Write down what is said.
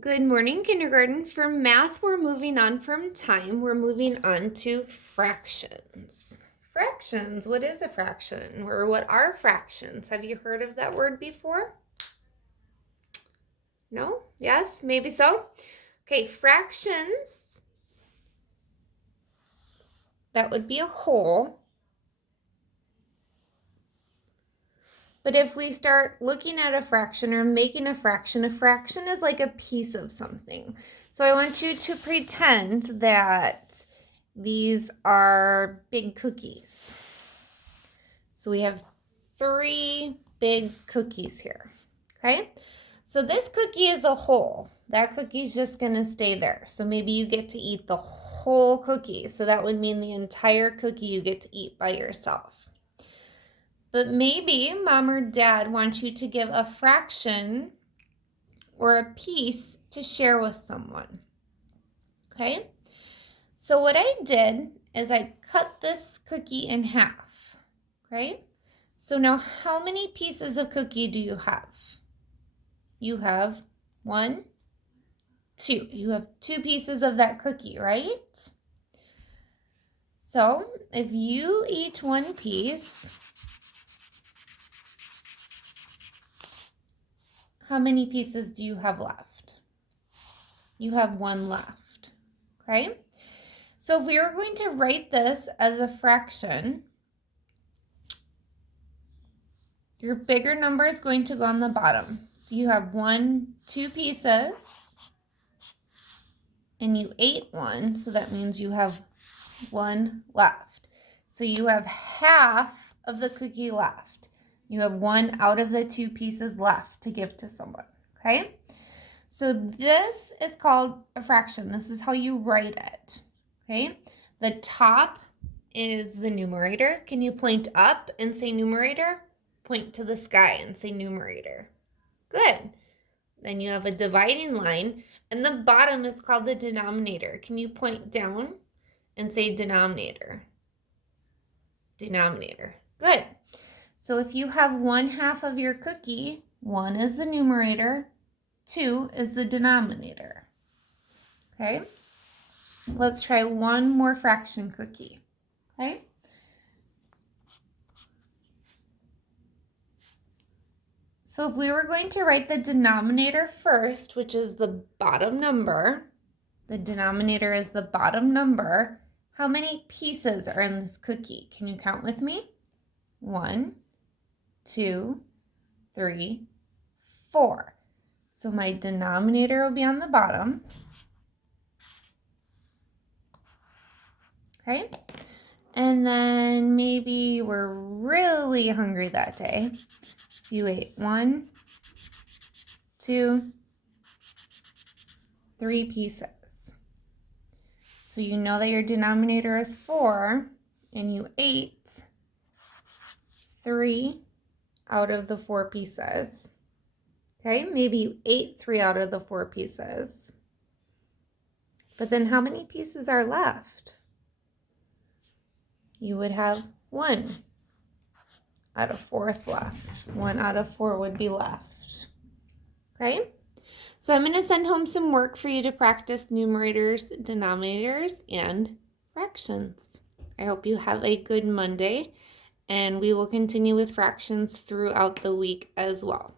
Good morning, kindergarten. For math, we're moving on from time. We're moving on to fractions. Fractions, what is a fraction? Or what are fractions? Have you heard of that word before? No? Yes? Maybe so? Okay, fractions, that would be a whole. But if we start looking at a fraction or making a fraction is like a piece of something. So I want you to pretend that these are big cookies. So we have 3 big cookies here, okay? So this cookie is a whole. That cookie's just gonna stay there. So maybe you get to eat the whole cookie. So that would mean the entire cookie you get to eat by yourself. But maybe mom or dad wants you to give a fraction or a piece to share with someone. Okay? So what I did is I cut this cookie in half. Okay? So now how many pieces of cookie do you have? You have 1, 2. You have 2 pieces of that cookie, right? So if you eat 1 piece, how many pieces do you have left? You have 1 left, okay? So if we were going to write this as a fraction, your bigger number is going to go on the bottom. So you have 2 pieces, and you ate 1, so that means you have 1 left. So you have half of the cookie left. You have 1 out of the 2 pieces left to give to someone, okay? So this is called a fraction. This is how you write it, okay? The top is the numerator. Can you point up and say numerator? Point to the sky and say numerator. Good. Then you have a dividing line, and the bottom is called the denominator. Can you point down and say denominator? Denominator. Good. So if you have 1/2 of your cookie, 1 is the numerator, 2 is the denominator. Okay? Let's try one more fraction cookie. Okay? So if we were going to write the denominator first, which is the bottom number, the denominator is the bottom number, how many pieces are in this cookie? Can you count with me? 1, 2, 3, 4. So my denominator will be on the bottom. Okay? And then maybe you were really hungry that day. So you ate 1, 2, 3 pieces. So you know that your denominator is 4, and you ate 3 out of the 4 pieces. Okay, maybe you ate 3 out of the 4 pieces. But then how many pieces are left? You would have 1 out of 4 left. 1 out of 4 would be left. Okay? So I'm going to send home some work for you to practice numerators, denominators, and fractions. I hope you have a good Monday, and we will continue with fractions throughout the week as well.